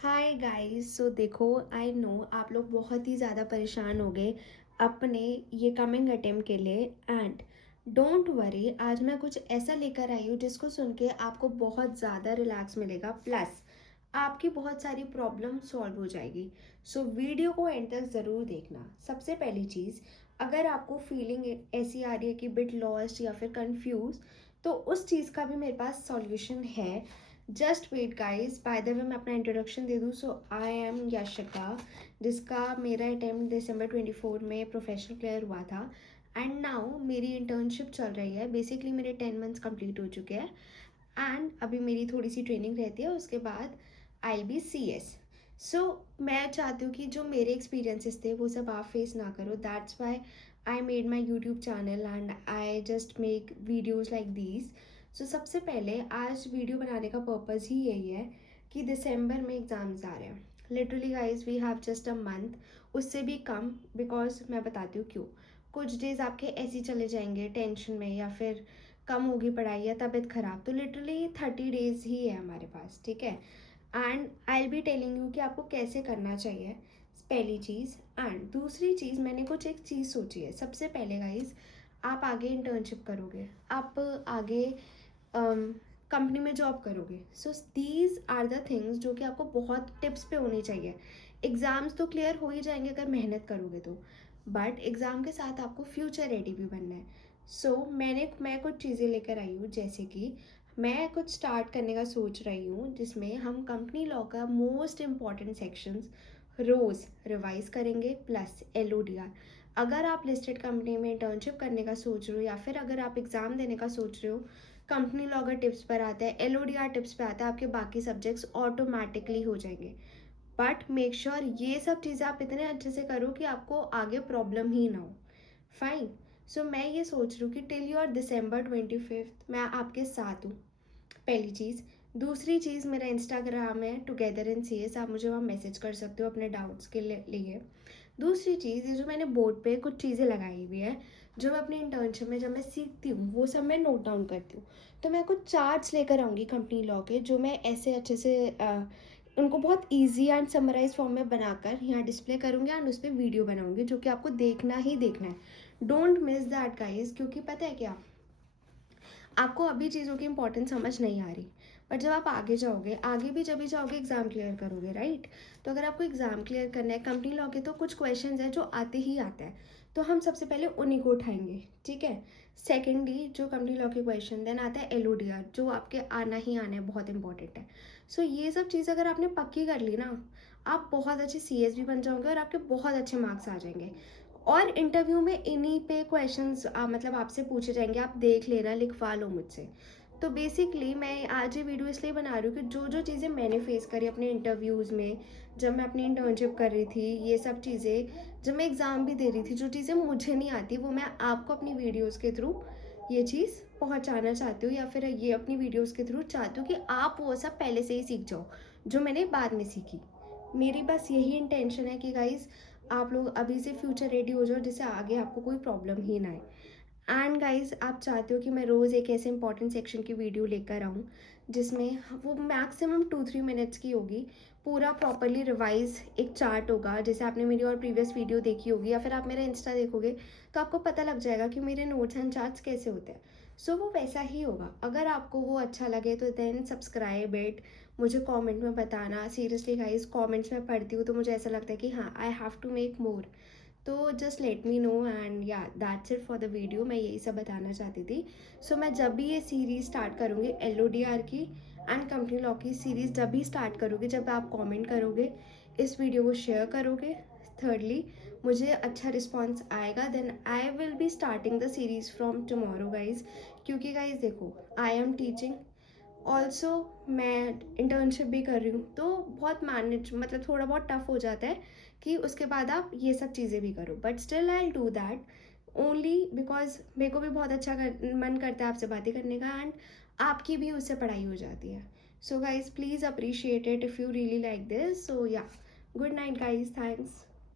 Hi guys. सो देखो, I know आप लोग बहुत ही ज़्यादा परेशान हो गए अपने ये कमिंग अटेम्प्ट के लिए। एंड डोंट वरी, आज मैं कुछ ऐसा लेकर आई हूँ जिसको सुन के आपको बहुत ज़्यादा रिलैक्स मिलेगा, प्लस आपकी बहुत सारी प्रॉब्लम सॉल्व हो जाएगी। सो वीडियो को एंड तक ज़रूर देखना। सबसे पहली चीज़, अगर आपको फीलिंग ऐसी आ रही है कि बिट लॉस्ट या फिर कंफ्यूज, तो उस चीज़ का भी मेरे पास सॉल्यूशन है। Just wait guys. By the way, मैं अपना इंट्रोडक्शन दे दूँ। सो आई एम यशिका, जिसका मेरा अटेम्प्ट दिसंबर 24 में प्रोफेशनल क्लियर हुआ था। एंड नाउ मेरी इंटर्नशिप चल रही है। बेसिकली मेरे 10 मंथ्स कंप्लीट हो चुके हैं एंड अभी मेरी थोड़ी सी ट्रेनिंग रहती है, उसके बाद आई बी सी एस। सो मैं चाहती हूँ कि जो मेरे एक्सपीरियंसेस थे वो सब आप फेस ना करो। That's why I made my YouTube channel and I just make videos like these. So सबसे पहले आज वीडियो बनाने का पर्पज़ ही यही है कि दिसंबर में एग्ज़ाम्स आ रहे हैं। Literally guys, we have just a month, उससे भी कम। बिकॉज मैं बताती हूँ क्यों। कुछ डेज आपके ऐसे ही चले जाएंगे टेंशन में, या फिर कम होगी पढ़ाई या तबीयत ख़राब, तो लिटरली 30 डेज ही है हमारे पास, ठीक है। And I will be telling you कि आपको कैसे करना चाहिए, पहली चीज़। एंड दूसरी चीज़, मैंने कुछ एक चीज़ सोची है। सबसे पहले गाइज, आप आगे इंटर्नशिप करोगे, आप आगे कंपनी में जॉब करोगे। So these are the things जो कि आपको बहुत टिप्स पे होनी चाहिए। एग्ज़ाम्स तो क्लियर हो ही जाएंगे अगर मेहनत करोगे तो, बट एग्ज़ाम के साथ आपको फ्यूचर रेडी भी बनना है। सो मैं कुछ चीज़ें लेकर आई हूँ, जैसे कि मैं कुछ स्टार्ट करने का सोच रही हूँ जिसमें हम कंपनी लॉ का मोस्ट इम्पॉर्टेंट सेक्शंस रोज़ रिवाइज करेंगे, plus L O D R. अगर आप लिस्टेड कंपनी में इंटर्नशिप करने का सोच रहे हो, या फिर अगर आप एग्ज़ाम देने का सोच रहे हो, कंपनी लॉगर टिप्स पर आता है, L O D R tips पे आता है, आपके बाकी सब्जेक्ट्स ऑटोमेटिकली हो जाएंगे। बट मेक श्योर ये सब चीज़ें आप इतने अच्छे से करो कि आपको आगे प्रॉब्लम ही ना हो। फाइन। सो मैं ये सोच रही हूँ कि टिल योर दिसंबर 25 मैं आपके साथ हूँ, पहली चीज़। दूसरी चीज़, मेरा इंस्टाग्राम है टुगेदर इन सी एस, आप मुझे वहाँ मैसेज कर सकते हो अपने डाउट्स के लिए। दूसरी चीज़, ये जो मैंने बोर्ड पे कुछ चीज़ें लगाई हुई है, जो मैं अपनी इंटर्नशिप में जब मैं सीखती हूँ वो सब मैं नोट डाउन करती हूँ। तो मैं कुछ चार्ट्स लेकर आऊँगी कंपनी लॉ के, जो मैं ऐसे अच्छे से उनको बहुत ईजी एंड समराइज फॉर्म में बनाकर यहाँ डिस्प्ले करूँगी एंड उस पर वीडियो बनाऊँगी, जो कि आपको देखना ही देखना है। डोंट मिस दैट गाइज, क्योंकि पता है क्या, आपको अभी चीज़ों की इंपॉर्टेंस समझ नहीं आ रही, बट जब आप आगे जाओगे, आगे भी जब भी जाओगे एग्ज़ाम क्लियर करोगे, राइट। तो अगर आपको एग्ज़ाम क्लियर करना है कंपनी लॉ के, तो कुछ क्वेश्चंस हैं जो आते ही आते हैं, तो हम सबसे पहले उन्हीं को उठाएंगे, ठीक है। सेकेंडली, जो कंपनी लॉ के क्वेश्चन, देन आता है एल ओ डी आर, जो आपके आना ही आना है, बहुत इंपॉर्टेंट है। सो ये सब चीज़ अगर आपने पक्की कर ली ना, आप बहुत अच्छे सी एस भी बन जाओगे और आपके बहुत अच्छे मार्क्स आ जाएंगे। और इंटरव्यू में इन्हीं पे क्वेश्चंस मतलब आपसे पूछे जाएंगे, आप देख लेना, लिखवा लो मुझसे। तो बेसिकली मैं आज ये वीडियो इसलिए बना रही हूँ कि जो जो चीज़ें मैंने फेस करी अपने इंटरव्यूज़ में, जब मैं अपनी इंटर्नशिप कर रही थी, ये सब चीज़ें, जब मैं एग्ज़ाम भी दे रही थी, जो चीज़ें मुझे नहीं आती वो मैं आपको अपनी वीडियोज़ के थ्रू ये चीज़ पहुँचाना चाहती हूँ, या फिर ये अपनी वीडियोज़ के थ्रू चाहती हूँ कि आप वो सब पहले से ही सीख जाओ जो मैंने बाद में सीखी। मेरी बस यही इंटेंशन है कि गाइज़, आप लोग अभी से फ्यूचर रेडी हो जाओ, जिससे आगे आपको कोई प्रॉब्लम ही ना आए। एंड गाइज, आप चाहते हो कि मैं रोज़ एक ऐसे इंपॉर्टेंट सेक्शन की वीडियो लेकर आऊँ जिसमें वो मैक्सिमम 2-3 मिनट्स की होगी, पूरा प्रॉपरली रिवाइज एक चार्ट होगा, जैसे आपने मेरी और प्रीवियस वीडियो देखी होगी, या फिर आप मेरा इंस्टा देखोगे तो आपको पता लग जाएगा कि मेरे नोट्स एंड चार्ट्स कैसे होते हैं। सो वो वैसा ही होगा। अगर आपको वो अच्छा लगे तो देन सब्सक्राइब इट, मुझे कमेंट में बताना। सीरियसली गाइस, कमेंट्स में पढ़ती हूँ तो मुझे ऐसा लगता है कि हाँ, I have to make more. तो just let me know and yeah that's it for the video. मैं यही सब बताना चाहती थी। सो मैं जब भी ये सीरीज़ स्टार्ट करूँगी एल ओ डी आर की एंड कंपनी लॉ की सीरीज़, जब भी स्टार्ट करोगे, जब आप कमेंट करोगे, इस वीडियो को शेयर करोगे, थर्डली मुझे अच्छा रिस्पॉन्स आएगा, then I will be starting the series from tomorrow guys. क्योंकि गाइज देखो, आई एम टीचिंग ऑल्सो, मैं इंटर्नशिप भी कर रही हूँ, तो बहुत मैनेज मतलब थोड़ा बहुत टफ हो जाता है कि उसके बाद आप ये सब चीज़ें भी करो, but still I do that only because मेरे को भी बहुत अच्छा मन करता है आपसे बातें करने का, एंड आपकी भी उससे पढ़ाई हो जाती है। So guys, please appreciate it if you really like this. So yeah, good night guys, thanks.